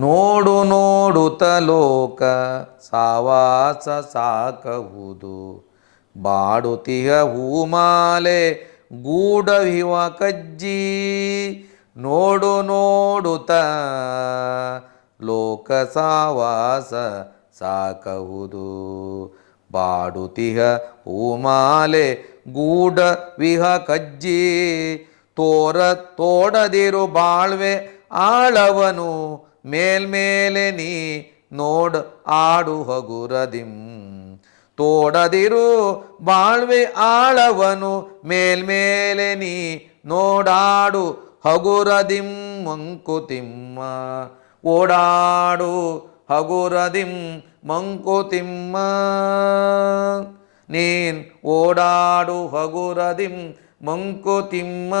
ನೋಡು ನೋಡುತ್ತ ಲೋಕ ಸಾವಾಸ ಸಾಕಹುದು. ಬಾಡುತಿಹ ಹೂಮಾಲೆ ಗೂಢವಿವ ಕಜ್ಜಿ. ನೋಡು ನೋಡುತ್ತ ಲೋಕ ಸಾವಾಸ ಸಾಕಹುದು. ಬಾಡುತಿಹ ಹೂಮಾಲೆ ಗೂಢವಿಹ ಕಜ್ಜಿ. ತೋಡದಿರು ಬಾಳ್ವೆ ಆಳವನು ಮೇಲ್ಮೇಲೆ ನೀ ನೋಡ್ ಆಡು ಹಗುರದಿಂ. ತೋಡದಿರು ಬಾಳ್ವೆ ಆಳವನು ಮೇಲ್ಮೇಲೆ ನೀ ನೋಡಾಡು ಹಗುರದಿಂ ಮಂಕುತಿಮ್ಮ. ಓಡಾಡು ಹಗುರದಿಂ ಮಂಕುತಿಮ್ಮ. ನೀನ್ ಓಡಾಡು ಹಗುರದಿಂ ಮಂಕುತಿಮ್ಮ.